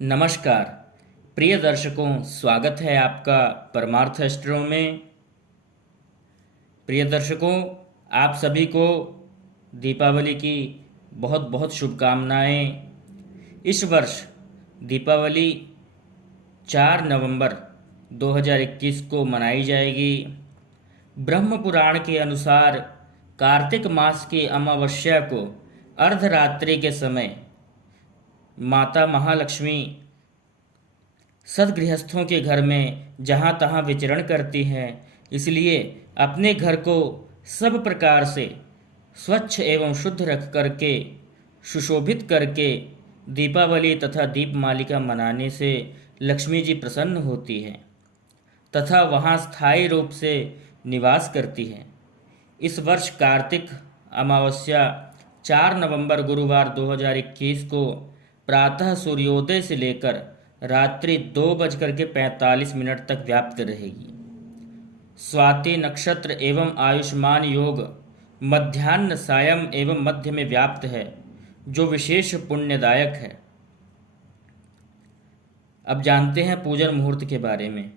नमस्कार प्रिय दर्शकों, स्वागत है आपका परमार्थ एस्ट्रो में। प्रिय दर्शकों, आप सभी को दीपावली की बहुत बहुत शुभकामनाएं। इस वर्ष दीपावली 4 नवंबर 2021 को मनाई जाएगी। ब्रह्म पुराण के अनुसार कार्तिक मास की अमावस्या को अर्धरात्रि के समय माता महालक्ष्मी सदगृहस्थों के घर में जहाँ तहाँ विचरण करती हैं, इसलिए अपने घर को सब प्रकार से स्वच्छ एवं शुद्ध रख करके सुशोभित करके दीपावली तथा दीपमालिका मनाने से लक्ष्मी जी प्रसन्न होती हैं तथा वहाँ स्थायी रूप से निवास करती हैं। इस वर्ष कार्तिक अमावस्या 4 नवंबर गुरुवार 2021 को प्रातः सूर्योदय से लेकर रात्रि 2:45 तक व्याप्त रहेगी। स्वाति नक्षत्र एवं आयुष्मान योग मध्याह्न सायं एवं मध्य में व्याप्त है, जो विशेष पुण्यदायक है। अब जानते हैं पूजन मुहूर्त के बारे में।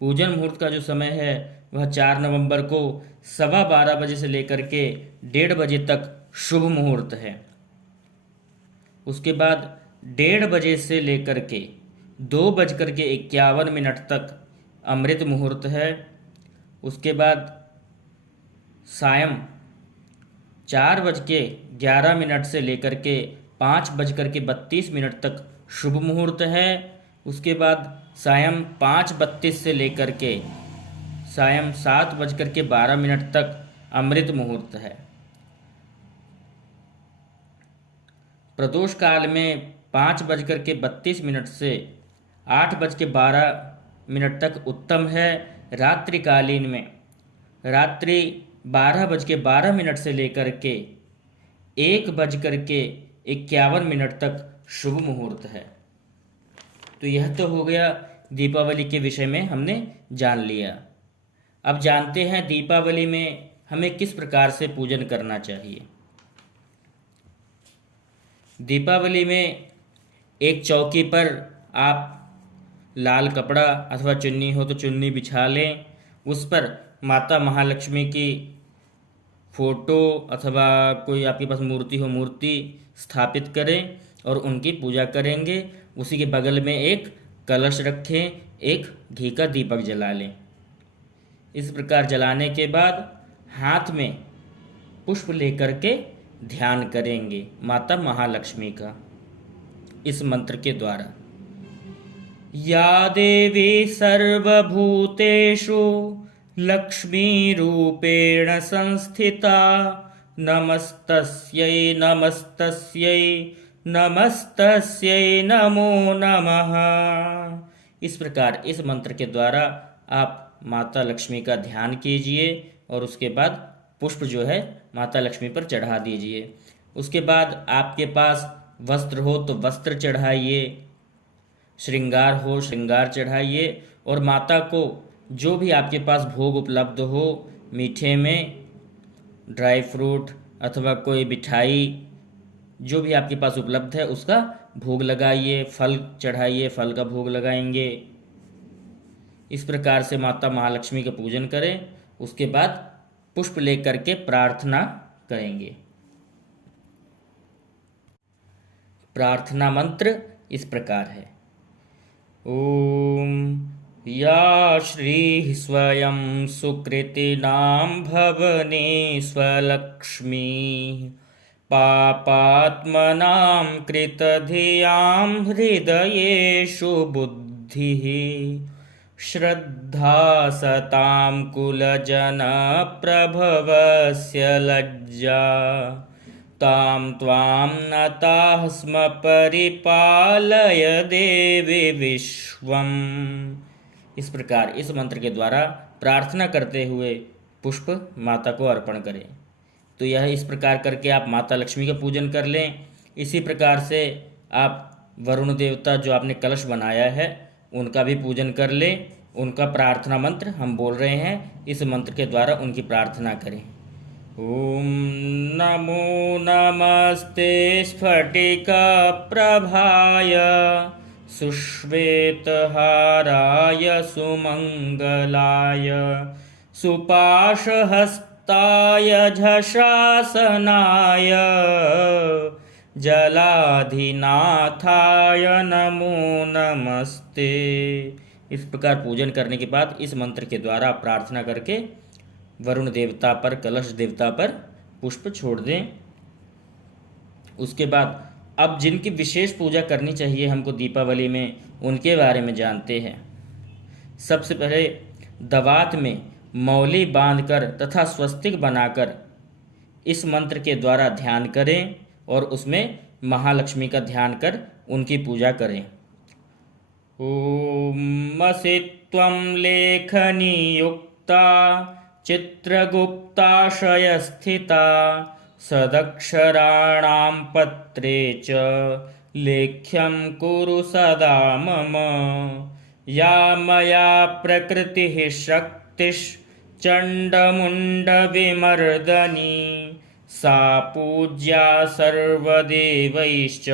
पूजन मुहूर्त का जो समय है वह 4 नवंबर को 12:15 बजे से लेकर के 1:30 बजे तक शुभ मुहूर्त है। उसके बाद 1:30 बजे से लेकर के 2:51 तक अमृत मुहूर्त है। उसके बाद सायं 4:11 से लेकर के 5:32 तक शुभ मुहूर्त है। उसके बाद सायं 5:32 से लेकर के सायं 7:12 तक अमृत मुहूर्त है। प्रदोष काल में 5:32 से 8:12 तक उत्तम है। रात्रिकालीन में रात्रि 12:12 से लेकर के 1:51 तक शुभ मुहूर्त है। तो यह तो हो गया दीपावली के विषय में हमने जान लिया। अब जानते हैं दीपावली में हमें किस प्रकार से पूजन करना चाहिए। दीपावली में एक चौकी पर आप लाल कपड़ा अथवा चुन्नी हो तो चुन्नी बिछा लें। उस पर माता महालक्ष्मी की फोटो अथवा कोई आपके पास मूर्ति हो, मूर्ति स्थापित करें और उनकी पूजा करेंगे। उसी के बगल में एक कलश रखें, एक घी का दीपक जला लें। इस प्रकार जलाने के बाद हाथ में पुष्प लेकर के ध्यान करेंगे माता महालक्ष्मी का इस मंत्र के द्वारा। या देवी सर्वभूतेषु लक्ष्मी रूपेण संस्थिता नमस्तस्यै नमस्तस्यै नमस्तस्यै नमो नमः। इस प्रकार इस मंत्र के द्वारा आप माता लक्ष्मी का ध्यान कीजिए और उसके बाद पुष्प जो है माता लक्ष्मी पर चढ़ा दीजिए। उसके बाद आपके पास वस्त्र हो तो वस्त्र चढ़ाइए, श्रृंगार हो श्रृंगार चढ़ाइए और माता को जो भी आपके पास भोग उपलब्ध हो, मीठे में ड्राई फ्रूट अथवा कोई मिठाई जो भी आपके पास उपलब्ध है उसका भोग लगाइए, फल चढ़ाइए, फल का भोग लगाएंगे। इस प्रकार से माता महालक्ष्मी का पूजन करें। उसके बाद पुष्प लेकर के प्रार्थना करेंगे। प्रार्थना मंत्र इस प्रकार है। ओम या श्री स्वयं सुकृतिनां भवने स्वलक्ष्मी पापात्मनां कृतधियां हृदयेषु बुद्धिः श्रद्धा सतां कुलजनप्रभवस्य लज्जा तां त्वां नताः स्म परिपालय देवी विश्वम्। इस प्रकार इस मंत्र के द्वारा प्रार्थना करते हुए पुष्प माता को अर्पण करें। तो यह इस प्रकार करके आप माता लक्ष्मी का पूजन कर लें। इसी प्रकार से आप वरुण देवता जो आपने कलश बनाया है उनका भी पूजन कर लें। उनका प्रार्थना मंत्र हम बोल रहे हैं, इस मंत्र के द्वारा उनकी प्रार्थना करें। ॐ नमो नमस्ते स्फटिकप्रभाय सुश्वेतहाराय सुमङ्गलाय सुपाशहस्ताय झषासनाय जलाधिनाथाय नमो नमस्ते। इस प्रकार पूजन करने के बाद इस मंत्र के द्वारा प्रार्थना करके वरुण देवता पर, कलश देवता पर पुष्प छोड़ दें। उसके बाद अब जिनकी विशेष पूजा करनी चाहिए हमको दीपावली में, उनके बारे में जानते हैं। सबसे पहले दवात में मौली बांधकर तथा स्वस्तिक बनाकर इस मंत्र के द्वारा ध्यान करें और उसमें महालक्ष्मी का ध्यान कर उनकी पूजा करें। ॐ असि त्वं लेखनी युक्ता चित्रगुप्ताशय स्थिता सदक्षराणां पत्रे च लेख्यं कुरु सदा मम। या मया प्रकृतिः शक्तिश्चण्डमुण्डविमर्दनी सा पूज्या सर्वदेवैश्च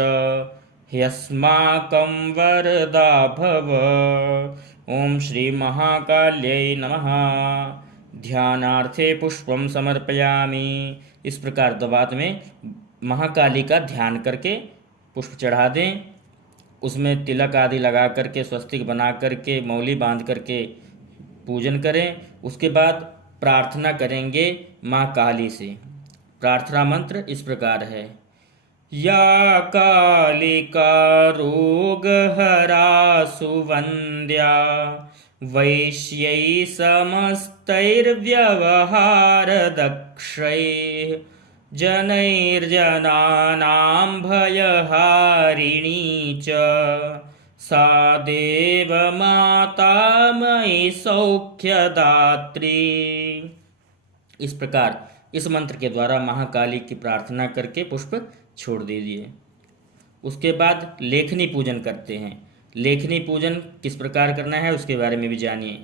ह्यस्माकं वरदा भव। ओम श्री महाकाल्यै नमः। ध्यानार्थे पुष्पम समर्पयामि। इस प्रकार दवात में महाकाली का ध्यान करके पुष्प चढ़ा दें, उसमें तिलक आदि लगा करके, स्वस्तिक बना करके, मौली बांध करके पूजन करें। उसके बाद प्रार्थना करेंगे माँ काली से। प्रार्थना मंत्र इस प्रकार है। या कालिका रोगहरा सुवन्द्या वैश्यै समस्तैर्व्यवहारदक्षैः जनैर्जनानां भयहारिणी च सा देवमाता मयि सौख्यदात्री। इस प्रकार इस मंत्र के द्वारा महाकाली की प्रार्थना करके पुष्प छोड़ दीजिए। उसके बाद लेखनी पूजन करते हैं। लेखनी पूजन किस प्रकार करना है उसके बारे में भी जानिए।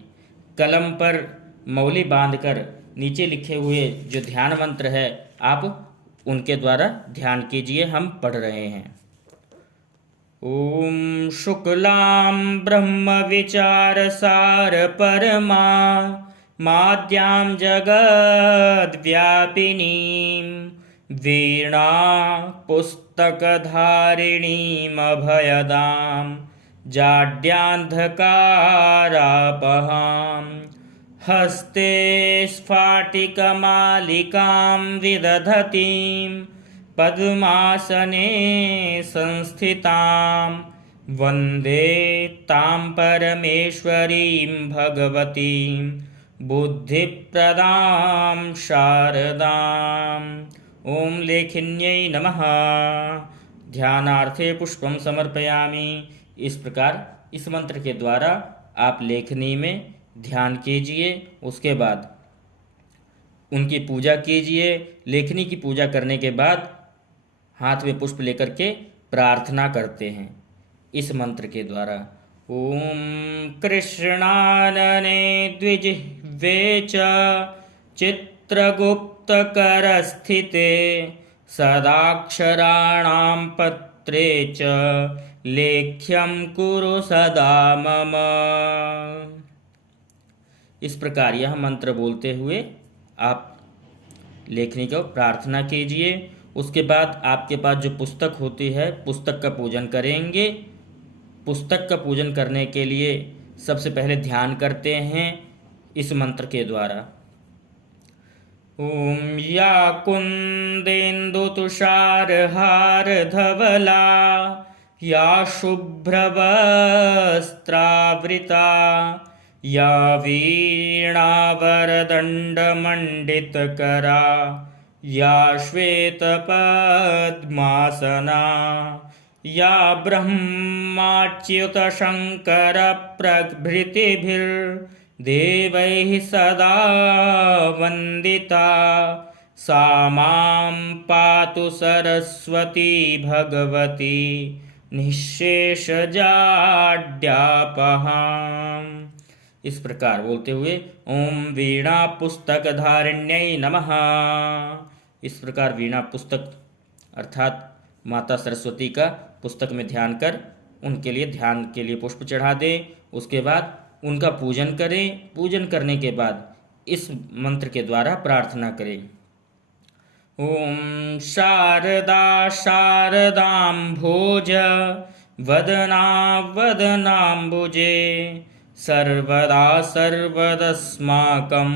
कलम पर मौली बांधकर नीचे लिखे हुए जो ध्यान मंत्र है आप उनके द्वारा ध्यान कीजिए। हम पढ़ रहे हैं। ओम शुक्लां ब्रह्म विचार सार परमा माद्यां जगद्व्यापिनीं वीणा पुस्तकधारिणीमभयदां जाड्यान्धकारापहां हस्ते स्फाटिकमालिकां विदधतीं पद्मासने संस्थितां वन्दे तां परमेश्वरीं भगवतीं बुद्धिप्रदां शारदाम्। ओम लेखिन्यै नमः। ध्यानार्थे पुष्पम समर्पयामि। इस प्रकार इस मंत्र के द्वारा आप लेखनी में ध्यान कीजिए। उसके बाद उनकी पूजा कीजिए। लेखनी की पूजा करने के बाद हाथ में पुष्प लेकर के प्रार्थना करते हैं इस मंत्र के द्वारा। ओम कृष्णानने द्विजिह्वे च चित्रगुप्तकरस्थिते सदाक्षराणां पत्रे च लेख्यं कुरु सदा मम। इस प्रकार यह मंत्र बोलते हुए आप लेखनी को प्रार्थना कीजिए। उसके बाद आपके पास जो पुस्तक होती है पुस्तक का पूजन करेंगे। पुस्तक का पूजन करने के लिए सबसे पहले ध्यान करते हैं इस मंत्र के द्वारा। ओम या कुन्देन्दुतुषारहारधवला या शुभ्रवस्त्रावृता या वीणावरदण्डमण्डितकरा या श्वेतपद्मासना या ब्रह्माच्युतशङ्करप्रभृतिभिर्देवैः सदा वन्दिता सा मां पातु सरस्वती भगवती निःशेषजाड्यापहाम्। इस प्रकार बोलते हुए ओम वीणा पुस्तक धारिण्यै नमः। इस प्रकार वीणा पुस्तक अर्थात माता सरस्वती का पुस्तक में ध्यान कर उनके लिए ध्यान के लिए पुष्प चढ़ा दें। उसके बाद उनका पूजन करें। पूजन करने के बाद इस मंत्र के द्वारा प्रार्थना करें। ओम शारदा शारदाम्भोज वदना वदनाम्बुजे सर्वदा सर्वदस्माकं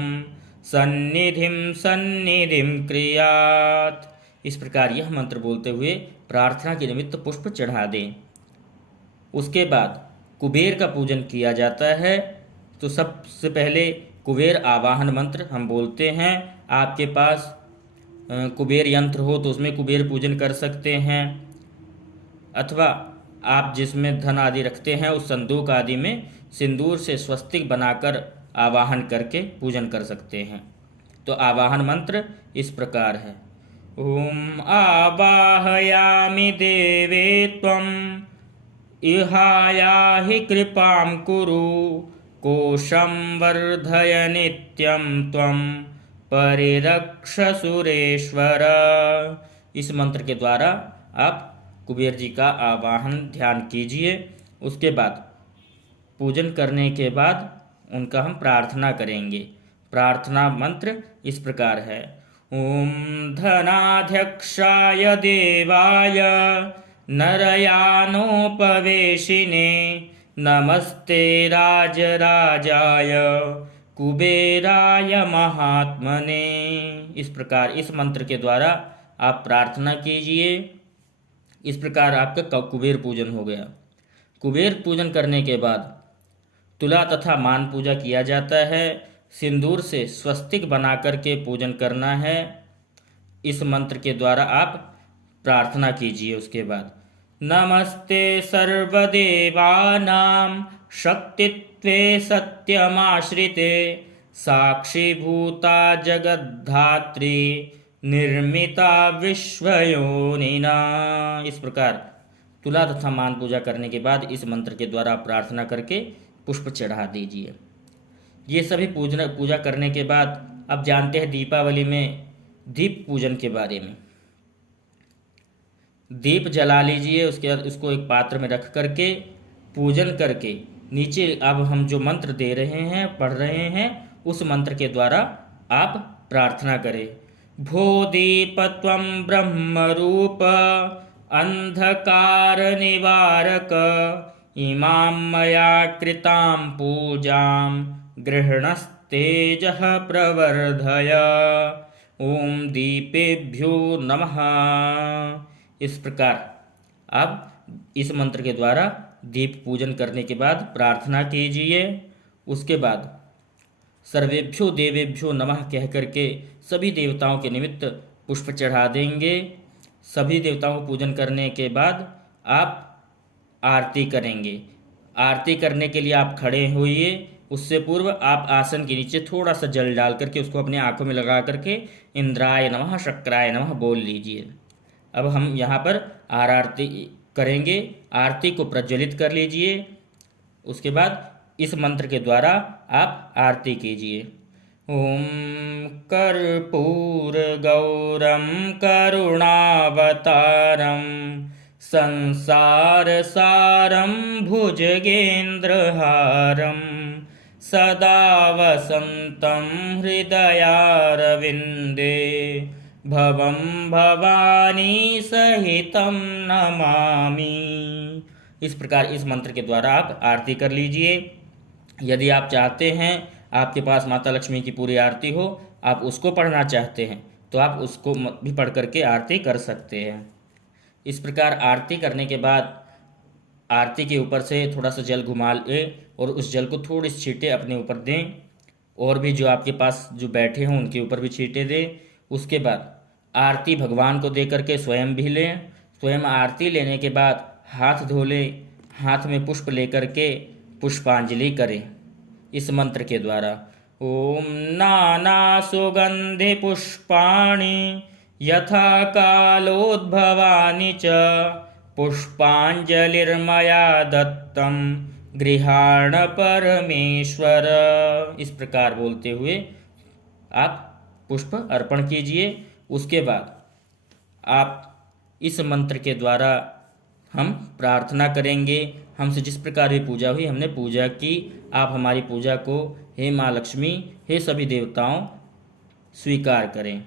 सन्निधिं सन्निधिं क्रियात्। इस प्रकार यह मंत्र बोलते हुए प्रार्थना के निमित्त पुष्प चढ़ा दें। उसके बाद कुबेर का पूजन किया जाता है। तो सबसे पहले कुबेर आवाहन मंत्र हम बोलते हैं। आपके पास कुबेर यंत्र हो तो उसमें कुबेर पूजन कर सकते हैं, अथवा आप जिसमें धन आदि रखते हैं उस संदूक आदि में सिंदूर से स्वस्तिक बनाकर आवाहन करके पूजन कर सकते हैं। तो आवाहन मंत्र इस प्रकार है। ओम आवाहयामि देवे त्वं इहायाहि कृपां कुरु कोशं वर्धय नित्यं त्वं परिरक्ष सुरेश्वर। इस मंत्र के द्वारा आप कुबेर जी का आवाहन ध्यान कीजिए। उसके बाद पूजन करने के बाद उनका हम प्रार्थना करेंगे। प्रार्थना मंत्र इस प्रकार है। ओम धनाध्यक्षाय देवाय नरयानोपवेशिने नमस्ते राजराजाय कुबेराय महात्मने। इस प्रकार इस मंत्र के द्वारा आप प्रार्थना कीजिए। इस प्रकार आपका कुबेर पूजन हो गया। कुबेर पूजन करने के बाद तुला तथा मान पूजा किया जाता है। सिंदूर से स्वस्तिक बना करके पूजन करना है। इस मंत्र के द्वारा आप प्रार्थना कीजिए। उसके बाद नमस्ते सर्वदेवानां शक्तित्वे सत्यमाश्रिते साक्षीभूता जगद्धात्री निर्मिता विश्वयोनिना। इस प्रकार तुला तथा मान पूजा करने के बाद इस मंत्र के द्वारा प्रार्थना करके पुष्प चढ़ा दीजिए। ये सभी पूजा करने के बाद अब जानते हैं दीपावली में दीप पूजन के बारे में। दीप जला लीजिए। उसके बाद उसको एक पात्र में रख करके पूजन करके नीचे अब हम जो मंत्र दे रहे हैं पढ़ रहे हैं उस मंत्र के द्वारा आप प्रार्थना करें। भो दीप त्वं ब्रह्मरूप अंधकार निवारक इमां मया कृतां पूजां गृह्णस्तेजः प्रवर्धय। ओम दीपेभ्यो नमः। इस प्रकार आप इस मंत्र के द्वारा दीप पूजन करने के बाद प्रार्थना कीजिए। उसके बाद सर्वेभ्यो देवेभ्यो नमः कह करके सभी देवताओं के निमित्त पुष्प चढ़ा देंगे। सभी देवताओं को पूजन करने के बाद आप आरती करेंगे। आरती करने के लिए आप खड़े होइए। उससे पूर्व आप आसन के नीचे थोड़ा सा जल डाल करके उसको अपने आंखों में लगा करके इंद्राय नमः शक्राय नमः बोल लीजिए। अब हम यहाँ पर आरती करेंगे। आरती को प्रज्वलित कर लीजिए। उसके बाद इस मंत्र के द्वारा आप आरती कीजिए। ओम कर्पूर गौरम करुणावतारम संसार सारम भुजगेन्द्रहारम सदा वसंतं हृदयारविंदे भवं भवानी सहितं नमामि। इस प्रकार इस मंत्र के द्वारा आप आरती कर लीजिए। यदि आप चाहते हैं आपके पास माता लक्ष्मी की पूरी आरती हो, आप उसको पढ़ना चाहते हैं तो आप उसको भी पढ़ करके आरती कर सकते हैं। इस प्रकार आरती करने के बाद आरती के ऊपर से थोड़ा सा जल घुमा लें और उस जल को थोड़ी सी छींटे अपने ऊपर दें और भी जो आपके पास जो बैठे हों उनके ऊपर भी छींटे दें। उसके बाद आरती भगवान को दे करके स्वयं भी लें। स्वयं आरती लेने के बाद हाथ धो लें। हाथ में पुष्प लेकर के पुष्पांजलि करें इस मंत्र के द्वारा। ओम नाना सुगंधि पुष्पाणि यथा कालोद्भवानि च पुष्पांजलिर्मया दत्तं गृहाण परमेश्वर। इस प्रकार बोलते हुए आप पुष्प अर्पण कीजिए। उसके बाद आप इस मंत्र के द्वारा हम प्रार्थना करेंगे। हमसे जिस प्रकार भी पूजा हुई हमने पूजा की, आप हमारी पूजा को हे माँ लक्ष्मी, हे सभी देवताओं स्वीकार करें।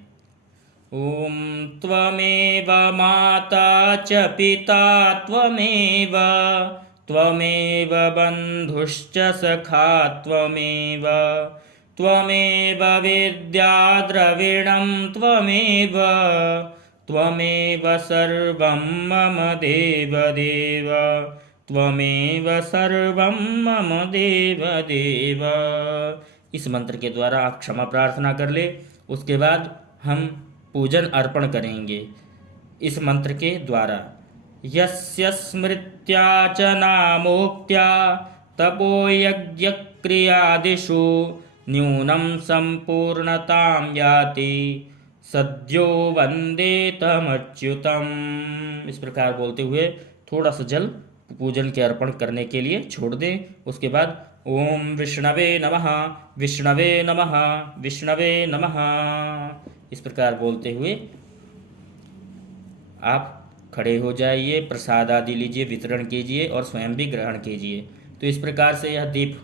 ओम त्वमेव माता च पिता त्वमेव, त्वमेव बन्धुश्च सखा त्वमेव, त्वमेव विद्या द्रविणं त्वमेव, त्वमेव सर्वं मम देवदेव, त्वमेव सर्वं मम देवदेव। इस मंत्र के द्वारा आप क्षमा प्रार्थना कर ले। उसके बाद हम पूजन अर्पण करेंगे इस मंत्र के द्वारा। यस्य स्मृत्या च नामोक्त्या तपोयज्ञक्रियादिषु न्यूनं सम्पूर्णतां याति सद्यो वन्दे तमच्युतम्। इस प्रकार बोलते हुए थोड़ा सा जल पूजन के अर्पण करने के लिए छोड़ दें। उसके बाद ओम विष्णवे नमः, विष्णवे नमः, विष्णवे नमः, इस प्रकार बोलते हुए आप खड़े हो जाइए, प्रसाद आदि लीजिए, वितरण कीजिए और स्वयं भी ग्रहण कीजिए। तो इस प्रकार से यह दीप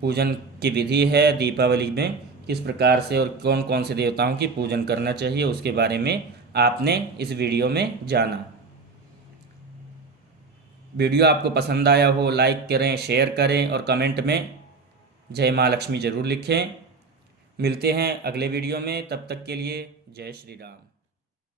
पूजन की विधि है। दीपावली में किस प्रकार से और कौन कौन से देवताओं की पूजन करना चाहिए उसके बारे में आपने इस वीडियो में जाना। वीडियो आपको पसंद आया हो लाइक करें, शेयर करें और कमेंट में जय माँ लक्ष्मी ज़रूर लिखें। मिलते हैं अगले वीडियो में, तब तक के लिए जय श्री राम।